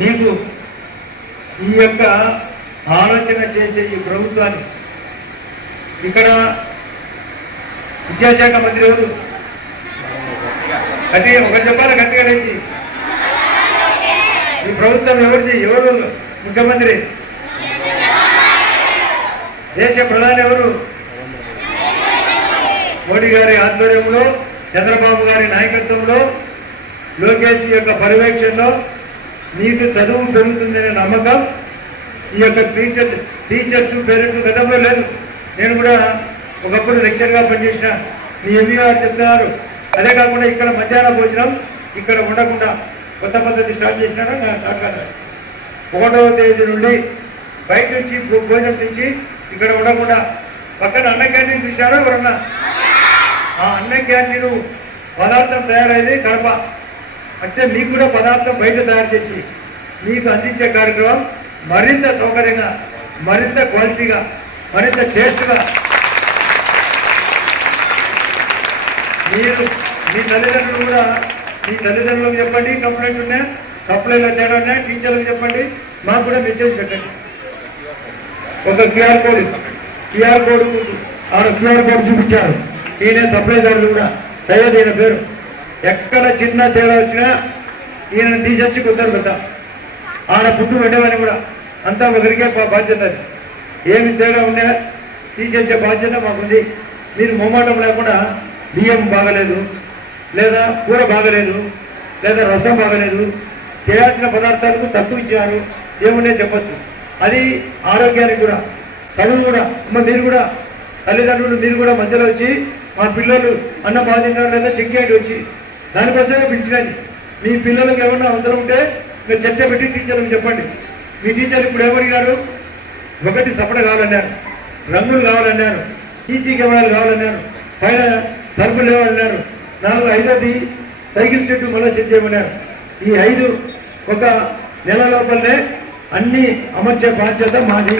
మీకు ఈ యొక్క ఆలోచన చేసే ఈ ప్రభుత్వాన్ని ఇక్కడ విద్యాశాఖ మంత్రి ఎవరు? అది ఒక చెప్పాలి గట్టిగా లేచి. ఈ ప్రభుత్వం ఎవరిది? ఎవరు ముఖ్యమంత్రి? దేశ ప్రధాని ఎవరు? మోడీ గారి ఆధ్వర్యంలో, చంద్రబాబు గారి నాయకత్వంలో, లోకేష్ యొక్క పర్యవేక్షణలో మీకు చదువు పెరుగుతుందనే నమ్మకం ఈ యొక్క టీచర్స్ పేరెంట్స్ గతంలో లేదు. నేను కూడా ఒకప్పుడు లెక్చర్గా పనిచేసిన మీ ఎంఈ గారు చెప్తున్నారు. అదే కాకుండా ఇక్కడ మధ్యాహ్న భోజనం ఇక్కడ ఉండకుండా కొత్త పద్ధతి స్టార్ట్ చేసినాడు. స్టార్ట్ కాదు, 1వ తేదీ నుండి బయట నుంచి భోజనం తెచ్చి ఇక్కడ ఉండకుండా పక్కన అన్న క్యాంటీన్ చూసినారో ఎవరన్నా? ఆ అన్న క్యాంటీన్ పదార్థం తయారైంది కడప. అంటే మీకు కూడా పదార్థం బయట తయారు చేసి మీకు అందించే కార్యక్రమం మరింత సౌకర్యంగా, మరింత క్వాలిటీగా, మరింత టేస్ట్గా మీరు మీ తల్లిదండ్రులు కూడా మీ తల్లిదండ్రులకు చెప్పండి. కంప్లైంట్ ఉన్నాయి, సప్లైలో తేడా ఉన్నాయి, టీచర్లకు చెప్పండి. మాకు కూడా మెసేజ్ పెట్టండి. ఒక క్యూఆర్ కోడ్ ఆడ క్యూఆర్ కోడ్ చూపించారు. ఈయన సప్లైదారులు కూడా సయ్యద్ ఈయన పేరు. ఎక్కడ చిన్న తేడా వచ్చినా ఈయన తీసేసి కుదరదు కదా. ఆడ పుట్టు పెట్టేవని కూడా అంతా ఒకరికే బాధ్యత. అది ఏమి తేడా ఉన్నా తీసేసే బాధ్యత మాకుంది. మీరు మొమ్మాటం లేకుండా బియ్యం బాగలేదు, లేదా కూర బాగలేదు, లేదా రసం బాగలేదు, చేయాల్సిన పదార్థాలకు తక్కువ ఇచ్చారు, ఏముండే చెప్పచ్చు. అది ఆరోగ్యానికి కూడా, చదువు కూడా. మీరు కూడా తల్లిదండ్రులు మీరు కూడా మధ్యలో వచ్చి మా పిల్లలు అన్న బాధించారు లేదా చెక్ చేయండి వచ్చి. దానికోసమే పిలిచినది. మీ పిల్లలకు ఏమన్నా అవసరం ఉంటే మీరు చర్చ పెట్టి టీచర్లకు చెప్పండి. మీ టీచర్లు ఇప్పుడు ఏమడిగారు? ఒకటి సపడ కావాలన్నారు, రంగులు కావాలన్నారు, సీసీ కెమెరాలు కావాలన్నారు, పైన తలుపులు లేవాలన్నారు, 5ది సైకిల్ చెట్టు మళ్ళీ సెట్ చేయమన్నారు. ఈ 5 ఒక నెల లోపలనే అన్ని అమర్చే బాధ్యత మాది.